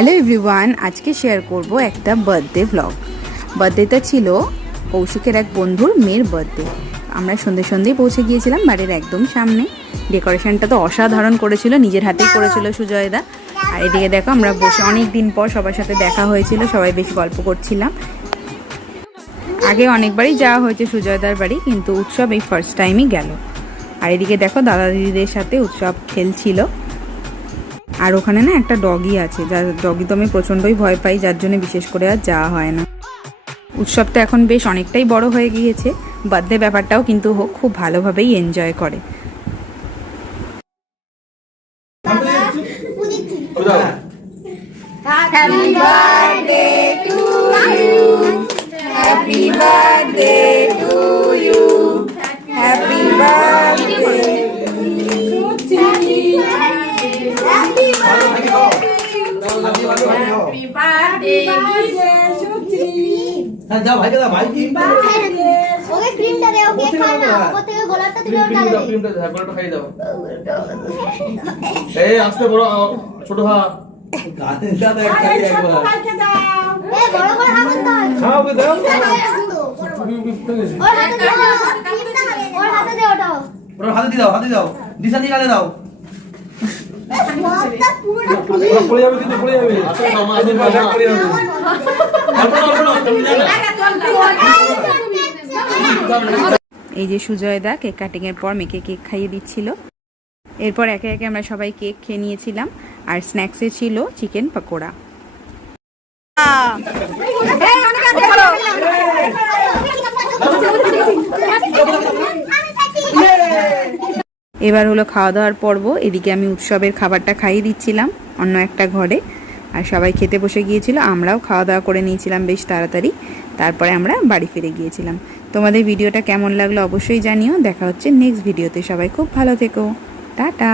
Hello everyone, আজকে share করব একটা বার্থডে ব্লগ। বার্থডেটা ছিল কৌশিকের এক বন্ধুর মেয়ের বার্থডে। আমরা সন্ধ্যেই পৌঁছে গিয়েছিলাম বাড়ির একদম সামনে। ডেকোরেশনটা তো অসাধারণ করেছিল, নিজের হাতেই করেছিল সুজয়দা। আর এদিকে দেখো আমরা বসে অনেক দিন পর সবার সাথে দেখা হয়েছিল, সবাই বেশ গল্প করছিলাম। আগে অনেকবারই যাওয়া হয়েছে সুজয়দার বাড়ি, কিন্তু উৎসব এই ফার্স্ট টাইমই গেল। আর এদিকে দেখো দাদা দিদিদের সাথে উৎসব খেলছিল। আর ওখানে না একটা ডগি আছে, যার ডগি তো আমি প্রচণ্ডই ভয় পাই, যার জন্য বিশেষ করে আর যাওয়া হয় না। উৎসবটা এখন বেশ অনেকটাই বড় হয়ে গিয়েছে, বার্থডে ব্যাপারটাও কিন্তু খুব ভালোভাবেই এনজয় করে। Happy birthday to you. Happy birthday to you. Happy birthday. Happy birthday. हाँ जाओ भाई का भाई की ओके क्रीम টা দে ওকে খানা ওপর থেকে গোলাপটা দিলে ওটা দে ক্রিমটা দে গোলাপটা খাই দাও এই আস্তে বড় ছোট হা গানে দাদা একবার এ বড় বড় হাত দাও খাও কে দাও ওর হাতে দে ক্রিমটা ওর হাতে দে ওটা ওর হাতে দাও দিশা নিয়ে গালে দাও মতটা পুরো পড়ে যাবে কিন্তু পড়ে যাবে আসলে আমাদের বাসা পড়ে যাবে এই যে সুজয়দা কেক কাটিং এর পর মেয়েকে কেক খাইয়ে দিচ্ছিল। এরপর একে একে আমরা সবাই কেক খেয়ে নিয়েছিলাম। আর স্ন্যাক্সে ছিল চিকেন পকোড়া। এবার হলো খাওয়া দাওয়ার পর্ব। এদিকে আমি উৎসবের খাবারটা খাইয়ে দিচ্ছিলাম অন্য একটা ঘরে, আর সবাই খেতে বসে গিয়েছিল। আমরাও খাওয়া দাওয়া করে নিয়েছিলাম বেশ তাড়াতাড়ি। তারপরে আমরা বাড়ি ফিরে গিয়েছিলাম। তোমাদের ভিডিওটা কেমন লাগলো অবশ্যই জানিও। দেখা হচ্ছে নেক্সট ভিডিওতে। সবাই খুব ভালো থেকো, টাটা।